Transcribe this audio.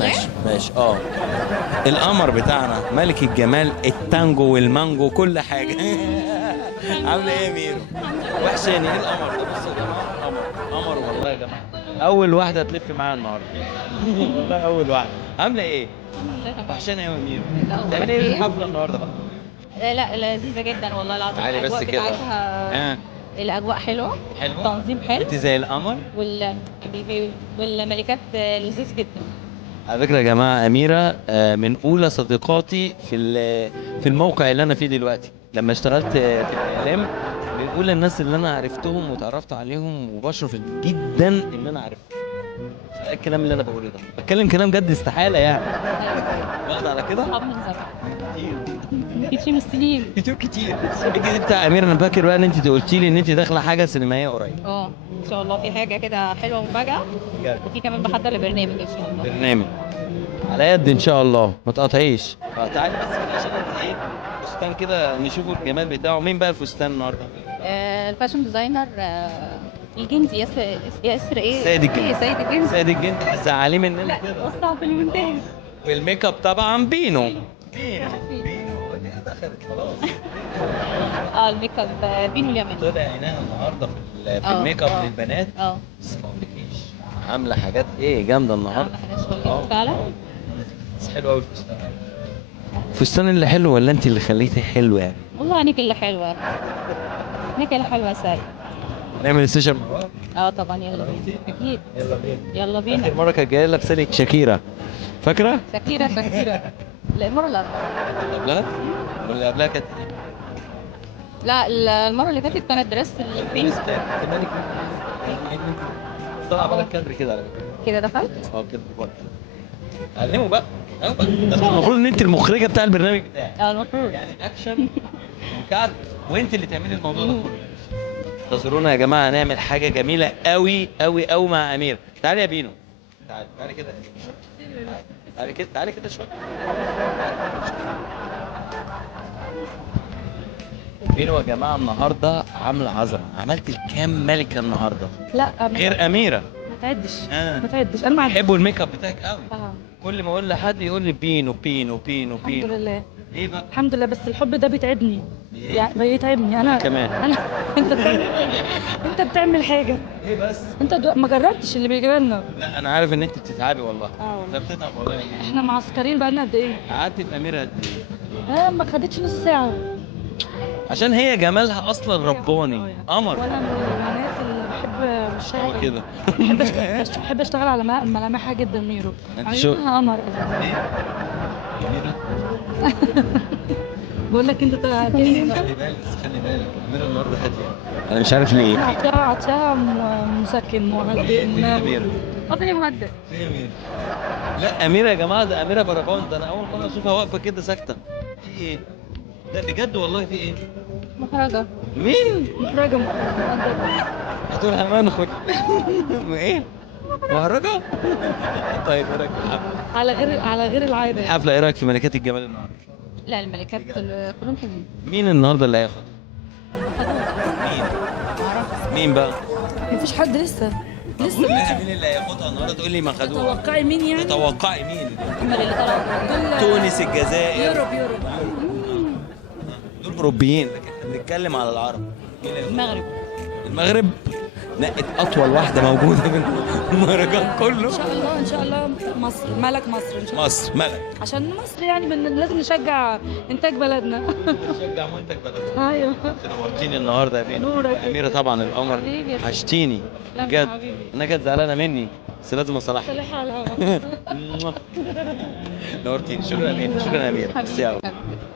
ماشي ماشي القمر بتاعنا ملك الجمال التانجو والمانجو كل حاجه. عامله ايه يا ميرو؟ وحشاني. ايه القمر ده؟ بصوا يا جماعه، قمر والله يا جماعه. اول واحده هتلف معايا النهارده. والله اول واحده. عامله ايه؟ وحشاني قوي يا ميرو. بتعملي ايه في الحفله النهارده بقى؟ لا لذيذة جدا والله العظيم. تعالي بس الأجواء كده. بتاعتها الأجواء حلوة، حلوه. تنظيم حلو، انت زي القمر. والملكات لذيذ جدا. على فكرة يا جماعة، أميرة من أولى صديقاتي في الموقع اللي أنا فيه دلوقتي. لما اشتغلت في الإعلام، من أولى الناس اللي أنا عرفتهم وتعرفت عليهم، وبشرف جدا إن أنا عرفتهم. إيه الكلام اللي أنا بقوله ده؟ بتكلم كلام جد، استحالة يعني. واخد على كده؟ صحاب من زمان كتير كتير من السنين. كتير. انت بتاع أميرة، أنا فاكر بقى إن أنت قلتي لي إن أنت داخلة حاجة سينمائية قريب. ان شاء الله في حاجة كده حلوة ومفاجأة، وفي كمان بحضر لبرنامج ان شاء الله. برنامج على يد ان شاء الله، ما تقطعيش. تعالي بس كده عشان انت ايه، فستان كده نشوفوا الجمال بتاعه. مين بقى الفستان النهارده؟ الفاشن ديزاينر الجندي ياسر ايه؟ سيد الجندي. ايه سيد الجندي. سيد الجندي زعليه مننا كده. وصعب في المونتاج. والميك اب طبعا بينو. الميك اب بينو اليمني. طلع عينيها النهارده في الميك اب للبنات. بس ما اقولكيش، عامله حاجات ايه جامده النهارده. عامله حاجات شغل فعلا. بس حلو قوي الفستان. الفستان اللي حلو ولا انت اللي خليتيه حلو يعني؟ والله عينيك اللي حلوه. عينيك اللي حلوه يا سيد. نعمل ستيشن. طبعا يلا بينا. اكيد. يلا بينا. يلا بينا. اخر مره كانت جايه لابسه لك شاكيرا، فاكره؟ شاكيرا. لا المره اللي قبلها. اللي قبلها كانت ايه؟ لا المره اللي فاتت كانت درس البينك. طلع بالك كادر كده على فكره. كده دخلت. كده دلوقتي علموا بقى. المفروض ان انت المخرجه بتاع البرنامج بتاعي. المفروض يعني اكشن وكات، وانت اللي تعملي الموضوع ده كله. انتظرونا يا جماعه، هنعمل حاجه جميله قوي قوي قوي مع امير. تعالي يا بينو، تعالي كده. تعالي كده شويه. بينو يا جماعه النهارده عامله عظمه. عملت الكام ملكه النهارده؟ لا غير اميره. ما تعدش. ما ما تعدش. انا ما عدتش. بحبوا الميك اب بتاعك قوي. اه كل ما اقول لحد يقول لي بينو بينو بينو الحمد بينو. لله. ايه بقى؟ الحمد لله، بس الحب ده بيتعبني. يعني بيتعبني انا كمان. انت بتعمل حاجه. ايه بس؟ انت ما جربتش اللي بيجي لنا. لا انا عارف ان انت بتتعبي والله. والله. ده بتتعب والله. احنا معسكرين بقى لنا قد ايه؟ قعدت باميره قد ايه؟ ما خدتش نص ساعه. عشان هي جمالها اصلا رباني قمر. وانا من الناس اللي بحب هو اشتغل كده. بحب اشتغل على ملامحها جدا ميرو. انت شو عيونها قمر. ايه؟ اميره بقول لك انت خلي بالك خلي بالك، اميره النهارده هاديه. انا مش عارف ليه. عطاها مسكن مهدئ. اميره قضية مهدئ. فين اميره؟ لا اميره يا جماعه، ده اميره بربان. ده انا اول مره اشوفها واقفه كده ساكته. في ايه؟ ده بجد والله. في ايه؟ محرجه. مين؟ محرجة هتقول هنخرج. ايه؟ مهرجة؟ طيب ايه رايك في الحفله؟ على غير العادة. الحفله ايه رايك في ملكات الجمال النهارده؟ لا الملكات كلهم حلوين. مين النهارده اللي هياخد؟ مين؟ مين بقى؟ مفيش حد لسه. مين اللي هياخدها النهارده؟ تقول لي ما خدوها. توقعي مين يعني؟ تتوقعي مين؟ هم اللي طلعوا تونس، الجزائر. يوروب. دول اوروبيين، لكن احنا بنتكلم على العرب. مين اللي هياخدها؟ المغرب. المغرب نقت اطول واحده موجوده في المهرجان كله. ان شاء الله مصر، ملك مصر ان شاء الله. مصر ملك. عشان مصر يعني لازم نشجع انتاج بلدنا. نشجع منتج بلدنا. ايوه. نورتيني النهارده يا بنت. نورك. اميره طبعا القمر. حبيبي يا عشتيني لا بجد. حبيبي. انا كانت زعلانه مني بس لازم اصالحها. صالحها على الهوا. نورتيني. شكرا يا اميره. شكرا يا اميره. حبيبي. ميرسي أوي. حبيبي.